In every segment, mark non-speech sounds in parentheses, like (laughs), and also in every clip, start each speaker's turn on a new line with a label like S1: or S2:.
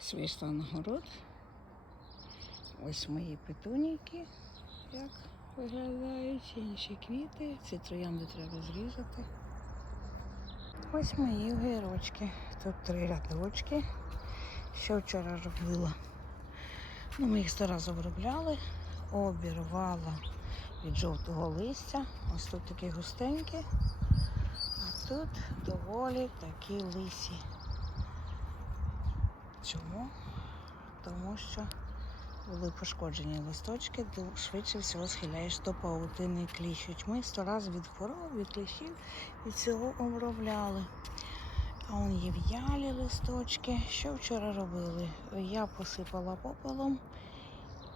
S1: Свійшла на город. Ось мої петуніки, як виглядають, інші квіти. Ці троянди треба зрізати. Ось мої огірочки. Тут три рядочки. Що вчора робила? Ну, ми їх сто разів обробляли, обірвала від жовтого листя. Ось тут такі густенькі, а тут доволі такі лисі. Чому? Тому що були пошкоджені листочки, то швидше всього схиляєш до паутини кліщуть. Ми сто разів від хвороб, від кліщів від цього обробляли. А он є в'ялі листочки. Що вчора робили? Я посипала попелом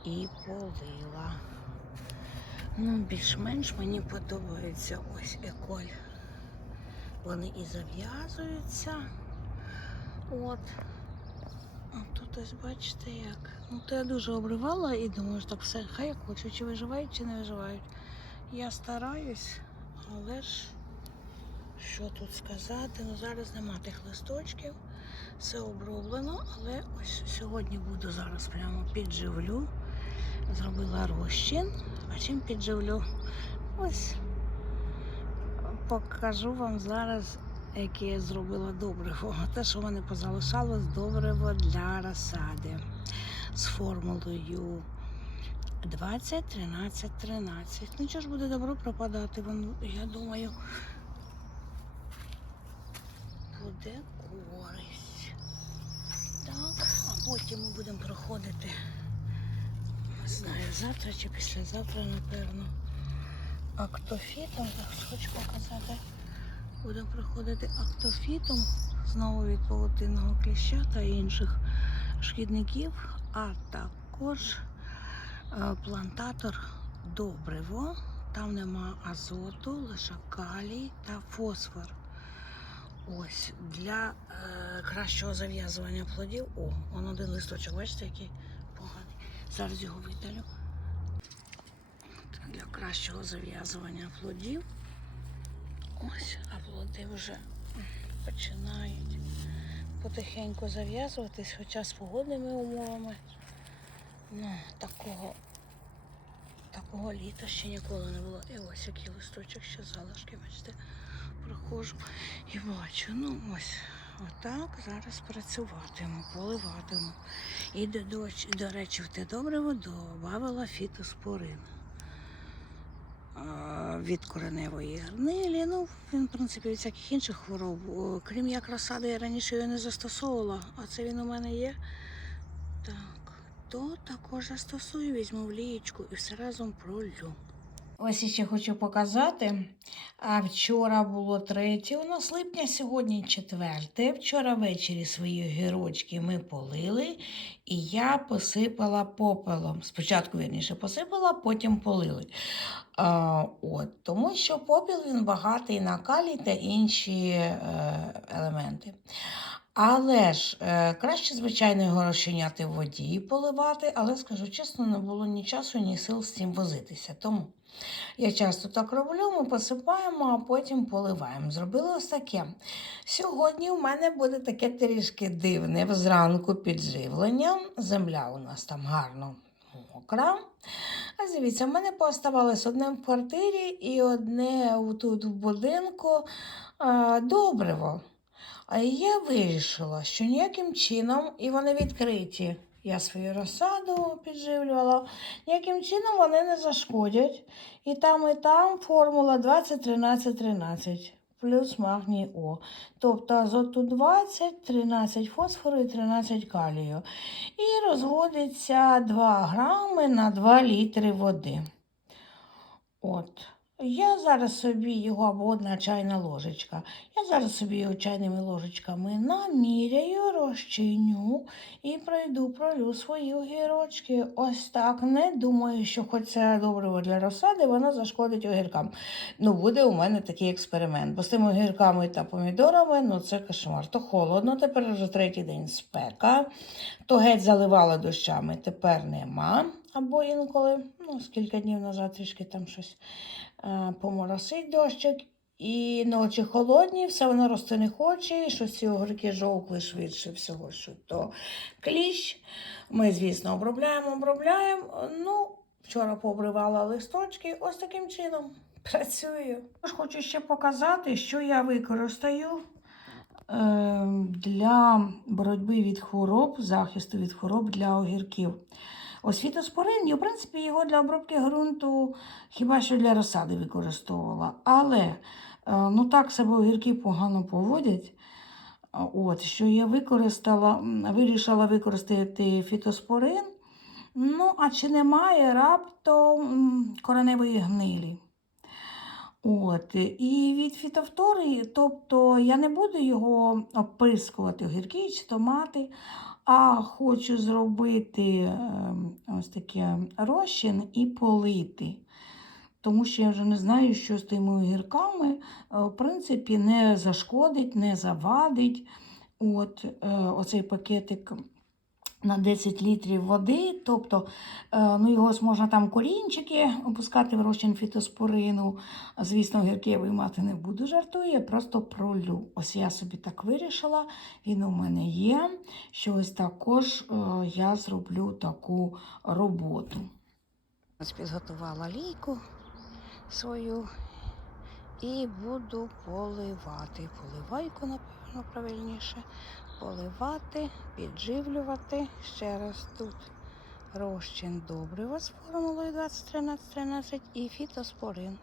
S1: і полила. Ну, більш-менш мені подобається ось еколь. Вони і зав'язуються. От. Тут ось бачите як. Ну то я дуже обривала і думаю, що так все, хай як хочуть, чи виживають, чи не виживають. Я стараюсь, але ж що тут сказати? Ну зараз нема тих листочків. Все оброблено, але ось сьогодні буду зараз прямо підживлю. Зробила розчин. А чим підживлю? Ось покажу вам зараз, яке я зробила добриво. (laughs) Те, що в мене позалишалось добриво для розсади з формулою 20, 13, 13. Ну що ж буде добро пропадати? Я думаю, буде користь. Так, а потім ми будемо проходити. Не знаю, завтра чи післязавтра, напевно. Актофітом, так хочу показати. Будемо проходити актофітом знову від павутинного кліща та інших шкідників, а також е, плантатор добриво. Там нема азоту, лише калій та фосфор. Ось для е, кращого зав'язування плодів. О, он один листочок, бачите, який поганий. Зараз його видалю. Для кращого зав'язування плодів. Ось, а плоди вже починають потихеньку зав'язуватись, хоча з погодними умовами. Ну, такого, такого літа ще ніколи не було. І ось який листочок ще залишки, бачите, проходжу і бачу. Ну ось, отак зараз працюватиму, поливатиму. І до, до, речі, в те добриво додавала фітоспорин від кореневої гнилі. Ну, він, в принципі, від всяких інших хвороб. Крім як розсади, я раніше його не застосовувала, а це він у мене є. Так, то також застосую, візьму в лієчку і все разом пролю. Ось ще хочу показати. А вчора було 3 у нас липня, сьогодні 4. Вчора ввечері свої гірочки ми полили, і я посипала попелом. Спочатку, вірніше, посипала, потім полили. А, от, тому що попіл він багатий на калій та інші е, елементи. Але ж е, краще, звичайно, його розчиняти в воді і поливати, але скажу чесно, не було ні часу, ні сил з цим возитися. Тому я часто так роблю, ми посипаємо, а потім поливаємо. Зробила ось таке. Сьогодні у мене буде таке трішки дивне зранку підживлення. Земля у нас там гарно мокра. А дивіться, в мене поставалось одне в квартирі і одне тут в будинку добриво. А я вирішила, що ніяким чином, і вони відкриті. Я свою розсаду підживлювала, ніяким чином вони не зашкодять. І там, і там формула 20-13-13 плюс магній О. Тобто азоту 20, 13 фосфору і 13 калію. І розводиться 2 грами на 2 літри води. От. Я зараз собі його або одна чайна ложечка. Я зараз собі його чайними ложечками наміряю, розчиню і пройду, пролю свої огірочки. Ось так. Не думаю, що хоч це добриво для розсади, воно зашкодить огіркам. Ну, буде у мене такий експеримент. Бо з тими огірками та помідорами, ну це кошмар. То холодно, тепер вже третій день спека, то геть заливала дощами, тепер нема. Або інколи, ну, скільки днів назад трішки там щось поморосить дощик, І ночі холодні, все воно рости не хоче, і щось ці огірки жовкли швидше всього, що то кліщ. Ми, звісно, обробляємо, обробляємо. Ну, вчора пообривала листочки, ось таким чином (laughs) працюю. Хочу ще показати, що я використаю е, для боротьби від хвороб, захисту від хвороб для огірків. Я, в принципі, його для обробки ґрунту хіба що для розсади використовувала. Але е, ну так себе огірки погано поводять. От, що я використала, вирішила використати фітоспорин. Ну, а чи немає раптом кореневої гнилі? От, і від фітофтори, тобто я не буду його оприскувати огірки чи томати, а хочу зробити ем, ось таке розчин і полити. Тому що я вже не знаю, що з тими огірками, е, в принципі, не зашкодить, не завадить. От, е, оцей пакетик на 10 літрів води, тобто е, ну, його можна там корінчики опускати в розчин фітоспорину. Звісно, гірки я виймати не буду, жартую, я просто пролю. Ось я собі так вирішила, він у мене є. Що ось також е, я зроблю таку роботу. Підготувала лійку свою і буду поливати. Поливайку, напевно, правильніше. Поливати, підживлювати. Ще раз тут розчин добрива з формулою 2013-13 і фітоспорин.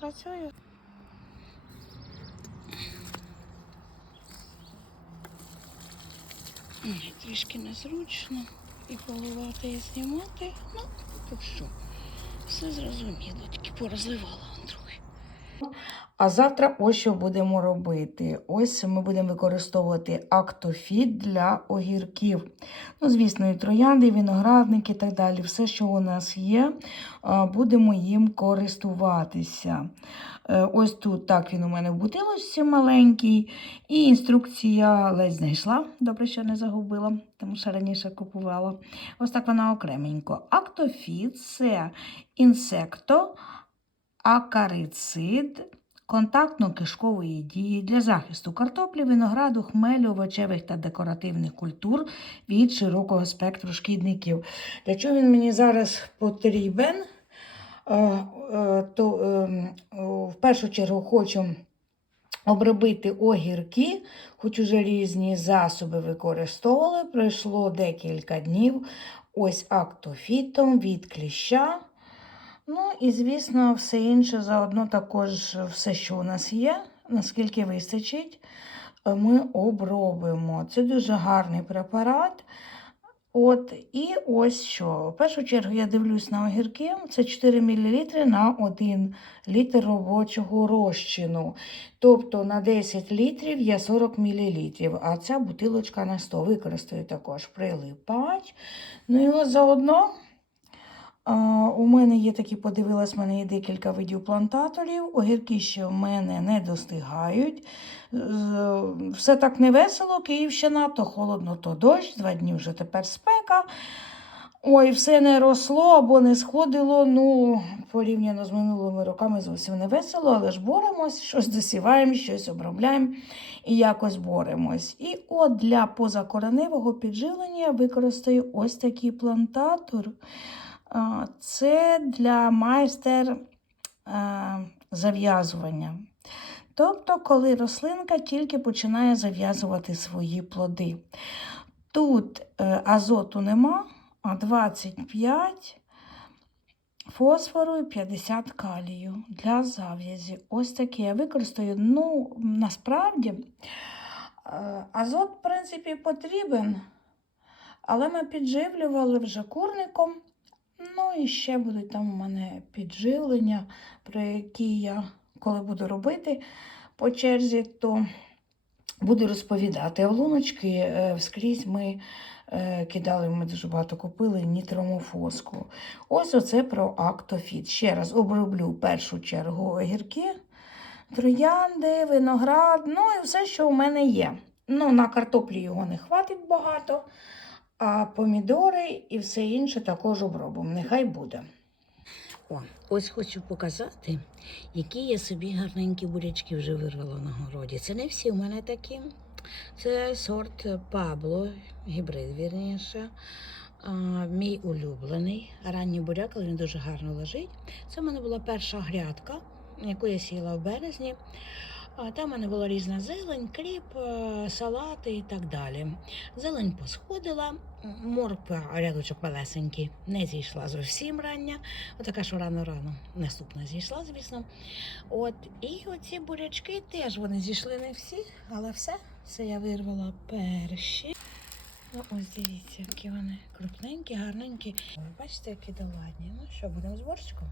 S1: Працюю. Трішки незручно і поливати, і знімати. Ну, то що, все зрозуміло, тільки порозливала трохи. А завтра ось що будемо робити. Ось ми будемо використовувати актофіт для огірків. Ну, звісно, і троянди, і виноградники і так далі. Все, що у нас є, будемо їм користуватися. Е, Ось тут так він у мене в бутилочці маленький. І інструкція ледь знайшла. Добре, що не загубила, тому що раніше купувала. Ось так вона окременько. Актофіт це інсекто, акарицид контактно-кишкової дії для захисту картоплі, винограду, хмелю, овочевих та декоративних культур від широкого спектру шкідників. Для чого він мені зараз потрібен? Е, е, То ем, в першу чергу хочу обробити огірки, хоч уже різні засоби використовували. Пройшло декілька днів. Ось актофітом від кліща. Ну і, звісно, все інше заодно також все, що у нас є, наскільки вистачить, ми обробимо. Це дуже гарний препарат. От, і ось що. В першу чергу я дивлюсь на огірки. Це 4 мл на 1 літр робочого розчину. Тобто на 10 літрів є 40 мл, а ця бутилочка на 100 використаю також прилипач. Ну і ось заодно. У мене є такі, подивилась, в мене є декілька видів плантаторів. Огірки ще в мене не достигають. Все так невесело, Київщина, то холодно, то дощ, два дні вже тепер спека. Ой, все не росло або не сходило. Ну, порівняно з минулими роками зовсім не весело, але ж боремось, щось досіваємо, щось обробляємо і якось боремось. І от для позакореневого підживлення я використаю ось такий плантатор. Це для майстер зав'язування. Тобто, коли рослинка тільки починає зав'язувати свої плоди. Тут е, азоту нема, а 25 фосфору і 50 калію для зав'язі. Ось таке я використаю. Ну, насправді, е, азот, в принципі, потрібен, але ми підживлювали вже курником. Ну і ще будуть там у мене підживлення, про які я коли буду робити по черзі, то буду розповідати. А в луночки е, скрізь ми е, кидали, ми дуже багато купили нітромофоску. Ось оце про актофіт. Ще раз оброблю першу чергу огірки, троянди, виноград, ну і все, що у мене є. Ну, на картоплі його не хватить багато. А помідори і все інше також обробимо. Нехай буде. О, ось хочу показати, які я собі гарненькі бурячки вже вирвала на городі. Це не всі у мене такі. Це сорт Пабло, гібрид вірніше. А, мій улюблений ранній буряк, але він дуже гарно лежить. Це в мене була перша грядка, яку я сіяла в березні. А там в мене була різна зелень, кріп, е, салати і так далі. Зелень посходила, морква рядочок малесенький, не зійшла зовсім рання. Отака, що рано-рано. Наступна зійшла, звісно. От, і оці бурячки теж вони зійшли не всі, але все. Це я вирвала перші. Ну, ось дивіться, які вони крупненькі, гарненькі. Ви бачите, які доладні. Ну що, будемо з борщиком?